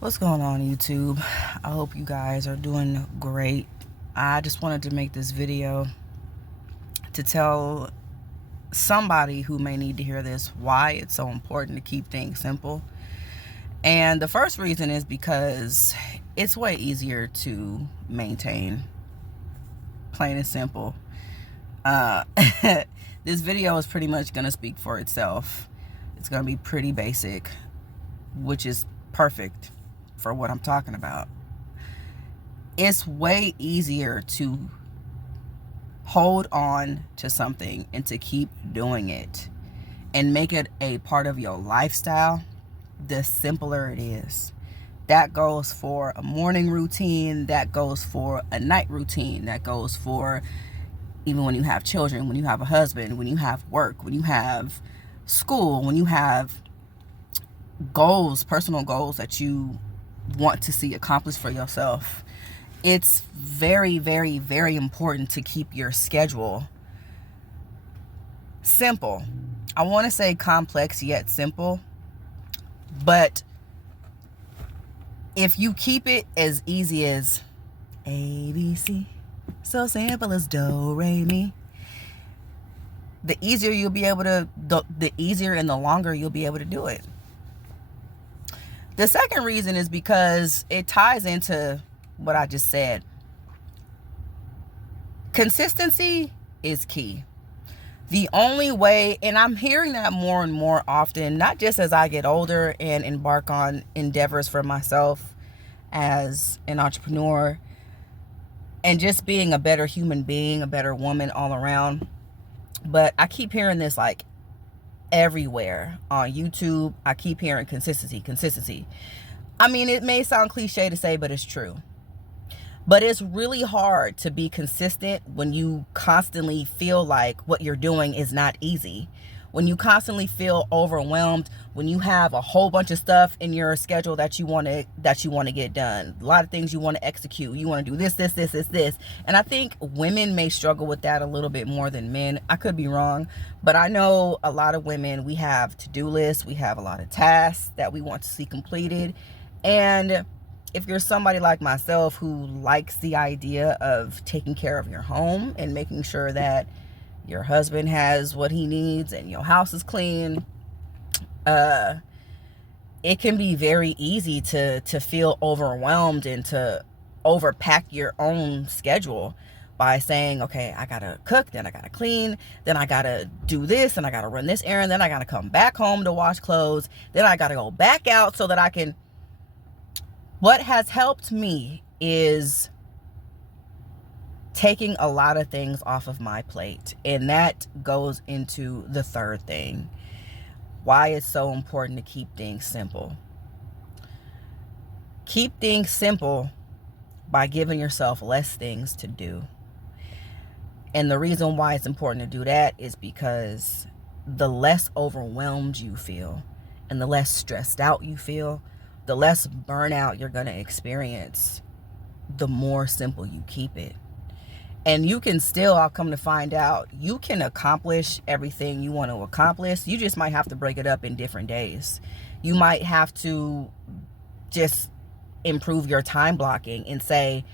What's going on, YouTube? I hope you guys are doing great. I just wanted to make this video to tell somebody who may need to hear this why it's so important to keep things simple. And the first reason is because it's way easier to maintain, plain and simple. This video is pretty much going to speak for itself. It's going to be pretty basic, which is perfect for what I'm talking about. It's way easier to hold on to something and to keep doing it and make it a part of your lifestyle, the simpler it is. That goes for a morning routine, that goes for a night routine, that goes for even when you have children, when you have a husband, when you have work, when you have school, when you have goals, personal goals that you want to see accomplished for yourself. It's very, very, very important to keep your schedule simple. I want to say complex yet simple, but if you keep it as easy as ABC, so simple as do, re, mi, the easier you'll be able to, the easier and the longer you'll be able to do it. The second reason is because it ties into what I just said. Consistency is key. The only way, and I'm hearing that more and more often, not just as I get older and embark on endeavors for myself as an entrepreneur and just being a better human being, a better woman all around, but I keep hearing this like everywhere on YouTube. I keep hearing consistency. I mean, it may sound cliche to say, but it's true. But it's really hard to be consistent when you constantly feel like what you're doing is not easy. When you constantly feel overwhelmed, when you have a whole bunch of stuff in your schedule that you want to get done, a lot of things you want to execute, you want to do this. And I think women may struggle with that a little bit more than men. I could be wrong, but I know a lot of women, we have to-do lists, we have a lot of tasks that we want to see completed. And if you're somebody like myself who likes the idea of taking care of your home and making sure that your husband has what he needs and your house is clean, it can be very easy to feel overwhelmed and to overpack your own schedule by saying, okay, I gotta cook, then I gotta clean, then I gotta do this, and I gotta run this errand, then I gotta come back home to wash clothes, then I gotta go back out so that I can. What has helped me is taking a lot of things off of my plate. And that goes into the third thing. Why it's so important to keep things simple. Keep things simple by giving yourself less things to do. And the reason why it's important to do that is because the less overwhelmed you feel and the less stressed out you feel, the less burnout you're going to experience, the more simple you keep it. And you can still, I'll come to find out, you can accomplish everything you want to accomplish. You just might have to break it up in different days. You might have to just improve your time blocking and say,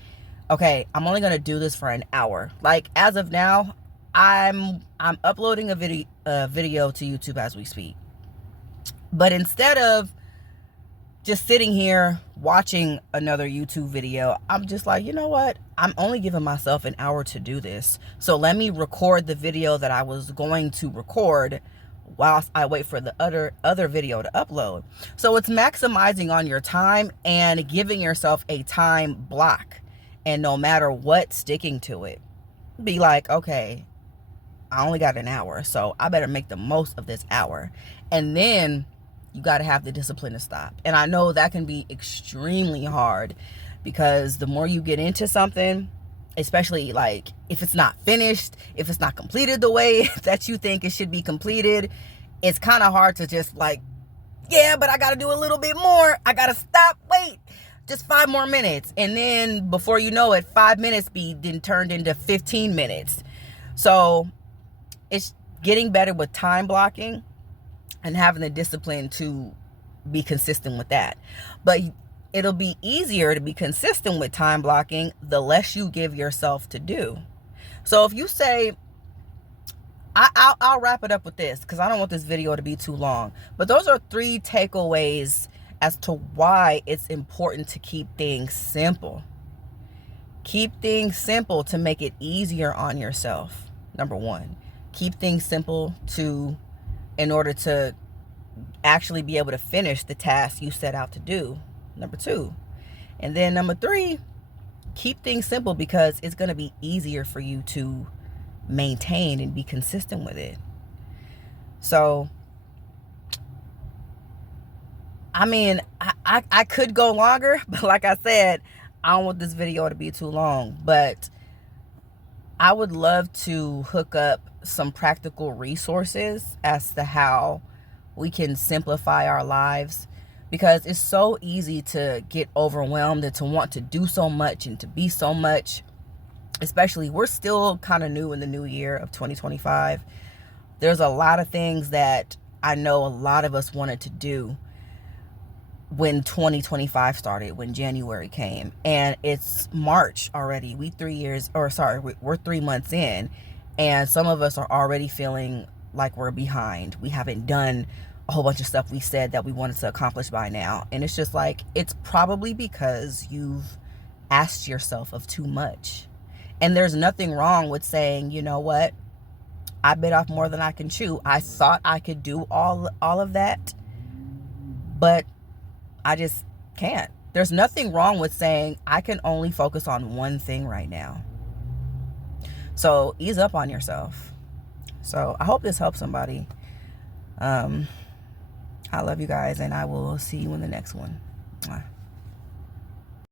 okay, I'm only going to do this for an hour. Like as of now, I'm uploading a video to YouTube as we speak. But instead of just sitting here watching another YouTube video, I'm just like, you know what? I'm only giving myself an hour to do this. So let me record the video that I was going to record whilst I wait for the other video to upload. So it's maximizing on your time and giving yourself a time block. And no matter what, sticking to it. Be like, okay, I only got an hour, so I better make the most of this hour. And then you got to have the discipline to stop. And I know that can be extremely hard because the more you get into something, especially like if it's not finished, if it's not completed the way that you think it should be completed, it's kind of hard to just like, yeah, but I got to do a little bit more. I got to stop. Wait, just 5 more minutes. And then before you know it, 5 minutes then turned into 15 minutes. So it's getting better with time blocking and having the discipline to be consistent with that. But it'll be easier to be consistent with time blocking the less you give yourself to do. So if you say, I'll wrap it up with this because I don't want this video to be too long. But those are 3 takeaways as to why it's important to keep things simple. Keep things simple to make it easier on yourself. Number 1, keep things simple in order to actually be able to finish the task you set out to do. Number 2. And then number 3, keep things simple because it's going to be easier for you to maintain and be consistent with it. So, I mean, I could go longer, but like I said, I don't want this video to be too long. But I would love to hook up some practical resources as to how we can simplify our lives, because it's so easy to get overwhelmed and to want to do so much and to be so much. Especially, we're still kind of new in the new year of 2025. There's a lot of things that I know a lot of us wanted to do when 2025 started, when January came, and it's March already. We're 3 months in, and some of us are already feeling like we're behind. We haven't done a whole bunch of stuff we said that we wanted to accomplish by now. And it's just like, it's probably because you've asked yourself of too much. And there's nothing wrong with saying, you know what, I bit off more than I can chew. I thought I could do all of that, but I just can't. There's nothing wrong with saying I can only focus on one thing right now. So ease up on yourself. So I hope this helps somebody. I love you guys, and I will see you in the next one. Mwah.